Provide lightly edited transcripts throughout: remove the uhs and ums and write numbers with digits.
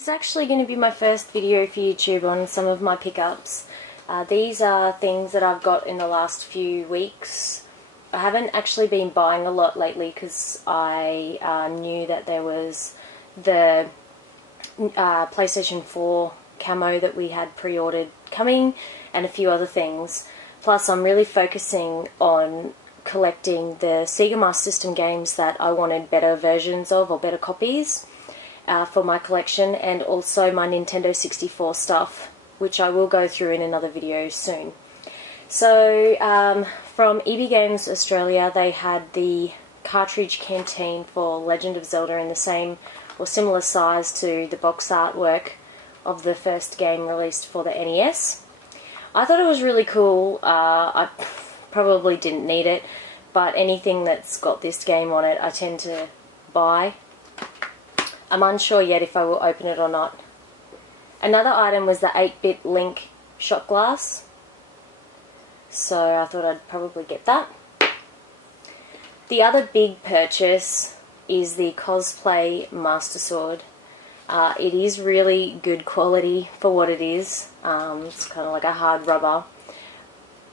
This is actually going to be my first video for YouTube on some of my pickups. These are things that I've got in the last few weeks. I haven't actually been buying a lot lately because I knew that there was the PlayStation 4 camo that we had pre-ordered coming and a few other things. Plus I'm really focusing on collecting the Sega Master System games that I wanted better versions of, or better copies for my collection, and also my Nintendo 64 stuff, which I will go through in another video soon. So from EB Games Australia, they had the cartridge canteen for Legend of Zelda in the same or similar size to the box artwork of the first game released for the NES. I thought it was really cool. I probably didn't need it, but anything that's got this game on it I tend to buy. I'm unsure yet if I will open it or not. Another item was the 8-bit Link shot glass, so I thought I'd probably get that. The other big purchase is the Cosplay Master Sword. It is really good quality for what it is. It's kind of like a hard rubber.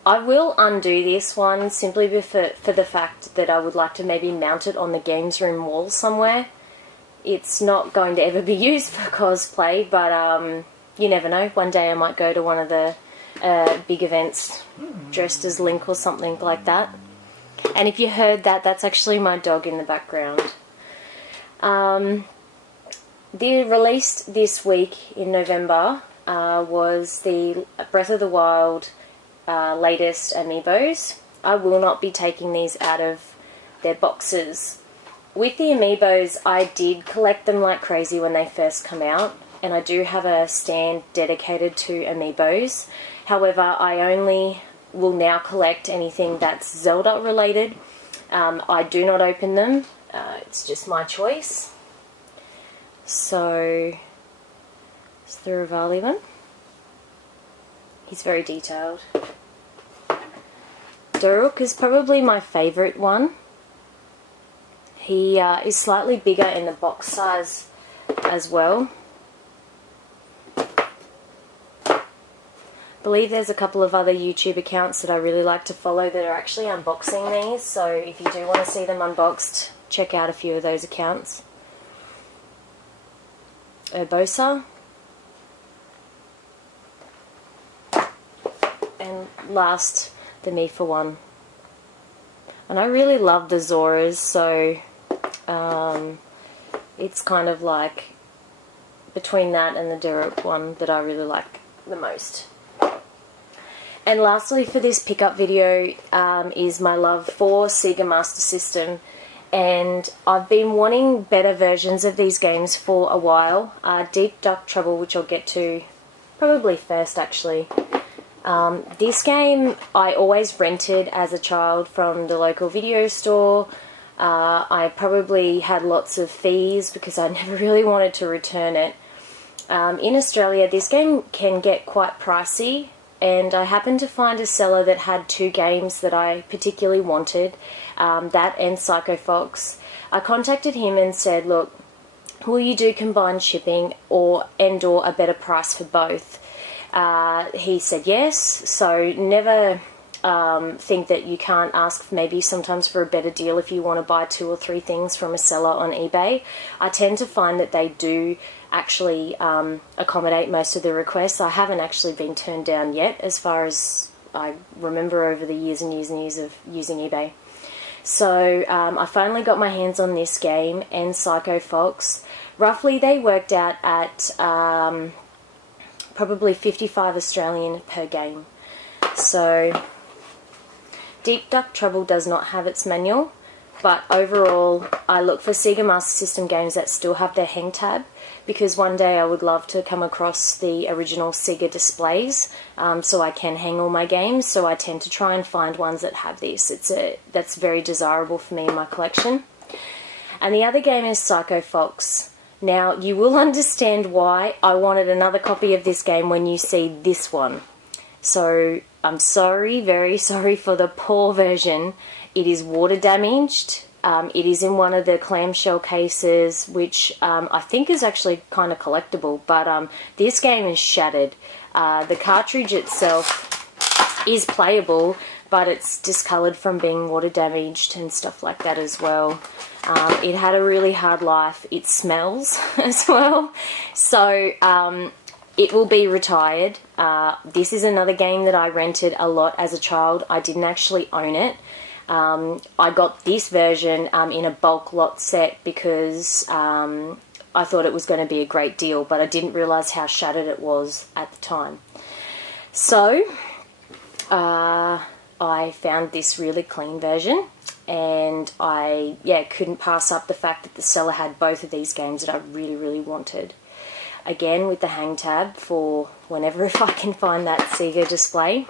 I will undo this one simply for the fact that I would like to maybe mount it on the games room wall somewhere. It's not going to ever be used for cosplay, but you never know. One day I might go to one of the big events dressed as Link or something like that. And if you heard that, that's actually my dog in the background. The released this week in November was the Breath of the Wild latest Amiibos. I will not be taking these out of their boxes. With the Amiibos, I did collect them like crazy when they first come out, and I do have a stand dedicated to Amiibos. However, I only will now collect anything that's Zelda related. I do not open them. It's just my choice. So, it's the Rivali one. He's very detailed. Daruk is probably my favourite one. He is slightly bigger in the box size as well. I believe there's a couple of other YouTube accounts that I really like to follow that are actually unboxing these, so if you do want to see them unboxed, check out a few of those accounts. Urbosa. And last, the Me For One. And I really love the Zoras, so it's kind of like between that and the Derek one that I really like the most. And lastly for this pickup video is my love for Sega Master System. And I've been wanting better versions of these games for a while. Deep Duck Trouble, which I'll get to probably first actually. This game I always rented as a child from the local video store. I probably had lots of fees because I never really wanted to return it. In Australia this game can get quite pricey, and I happened to find a seller that had two games that I particularly wanted, that and Psycho Fox. I contacted him and said, look, will you do combined shipping or a better price for both? He said yes, so never think that you can't ask maybe sometimes for a better deal if you want to buy 2 or 3 things from a seller on eBay. I tend to find that they do actually accommodate most of the requests. I haven't actually been turned down yet, as far as I remember over the years and years and years of using eBay. So I finally got my hands on this game and Psycho Fox. Roughly they worked out at probably 55 Australian per game. So Deep Duck Trouble does not have its manual, but overall I look for Sega Master System games that still have their hang tab, because one day I would love to come across the original Sega displays so I can hang all my games, so I tend to try and find ones that have this. That's very desirable for me in my collection. And the other game is Psycho Fox. Now, you will understand why I wanted another copy of this game when you see this one. So, I'm sorry, very sorry for the poor version. It is water damaged. It is in one of the clamshell cases, which I think is actually kind of collectible, but this game is shattered. The cartridge itself is playable, but it's discoloured from being water damaged and stuff like that as well. It had a really hard life. It smells as well, so it will be retired. This is another game that I rented a lot as a child. I didn't actually own it. I got this version in a bulk lot set because I thought it was going to be a great deal, but I didn't realise how shattered it was at the time. So I found this really clean version, and I couldn't pass up the fact that the seller had both of these games that I really wanted. Again, with the hang tab for whenever if I can find that Sega display,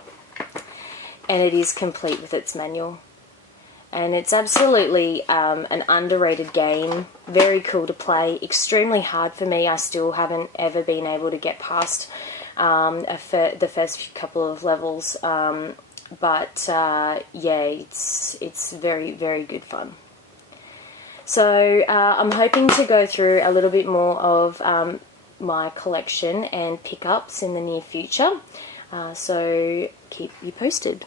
and it is complete with its manual. And it's absolutely an underrated game, very cool to play, extremely hard for me. I still haven't ever been able to get past the first couple of levels, but yeah, it's very good fun. So I'm hoping to go through a little bit more of my collection and pickups in the near future, so keep you posted.